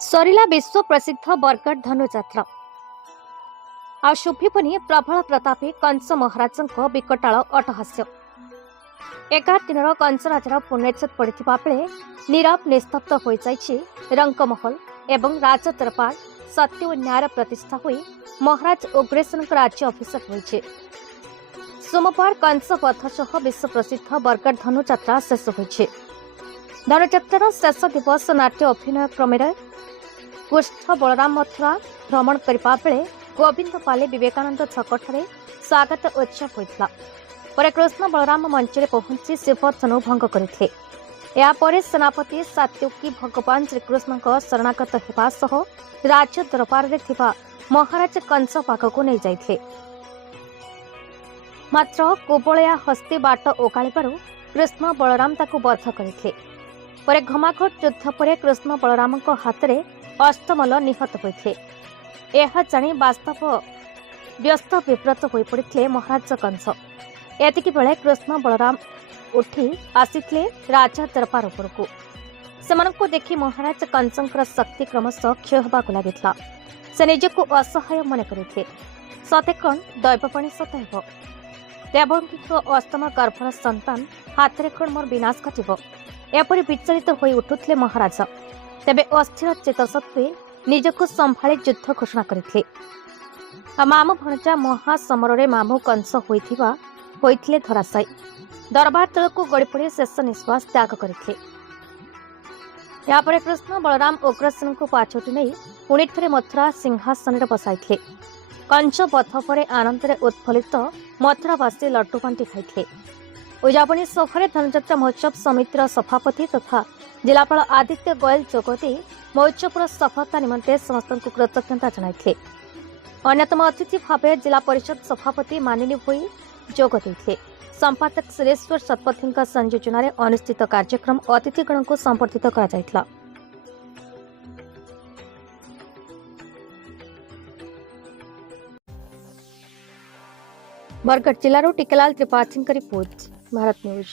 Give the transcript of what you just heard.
सरिला विश्व प्रसिद्ध बरगढ़ धनुଯାत्रा आ शुभिबनी प्रबल प्रतापी कंस महाराज विकटाल अटहास्य 11 दिन कंसराजर पुण्यछेद पड़ता बेले नीरव निस्तब्ध हो रंगमहल एवं राज दरबार सत्य और न्याय प्रतिष्ठा हुई महाराज उग्रेसन राज्य अभिषेक होइछे। सोमवार कंस वध सह विश्व प्रसिद्ध बरगढ़ धनुଯାत्रा शेष होइछे। धनुଯାत्रार शेष दिवस नाट्य अभिनय क्रमे कृष्ण बलराम मथुरा भ्रमण करने बेले गोविंदपाली विवेकानंद छकठारे स्वागत उत्सव होता। पर कृष्ण बलराम मंच पहुंची शिवधनु भंग करते। यापर सेनापति सात्युकी भगवान श्रीकृष्ण शरणागत होगा राज्य दरबार में महाराज कंस पाखक नहीं जाते। मात्र कुबलया हस्ती बाट ओगाड़ू कृष्ण बलराम ताकू बध करते। पर घमाघट युद्ध पर कृष्ण बलराम हाथ में अष्टमल निहत होते। यह जानी वास्तव व्यस्त विव्रत हो पड़ते महाराज कंस। एतिकी बेले कृष्ण बलराम उठी आसीथिले राजा दरबार उपरकू। सेमानंकु देखि महाराज कंसंकर शक्ति क्रमशः क्षय होबाकु लागितला। से निजकु असहाय मन करते। सते कण दैवपाणी सत हेब। देवकी अष्टम गर्भर संतान हाथ में कण मोर विनाश घटिब एपरि विचलित होई उठुथिले महाराज। तेबे अस्थिर चेत सत्वे निजकु संभाली युद्ध घोषणा करथिले। मामू भणजा महासमर मामू कंस होइथिले धराशायी। दरबार तलकू गड़ीपड़ी शेष निश्वास त्याग करथिले। यापर कृष्ण बलराम उग्रसेन को पाछोटी नहीं पुणी थे मथुरा सिंहासन में बसाई। कंस वध पर आनंद उत्फुल्लित मथुरावासी लड्डू बांटी खाई। उजाबणी सभारे धनुଯାत्रा महोत्सव समितिर सभापति तथा जिलापाल आदित्य गोयल जोगदे महोत्सवर सफलता निमंते समस्त कृतज्ञता जणाइथिले। अन्यतम अतिथि भावे जिला परिषद सभापति मानिनी भोई जोगदे। संपादक श्रेश्वर शतपथी संयोजन में अनुष्ठित कार्यक्रम अतिथिगण को संबर्धित करा। बरगढ़ जिलूर टिकेलाल त्रिपाठी रिपोर्ट, भारत न्यूज।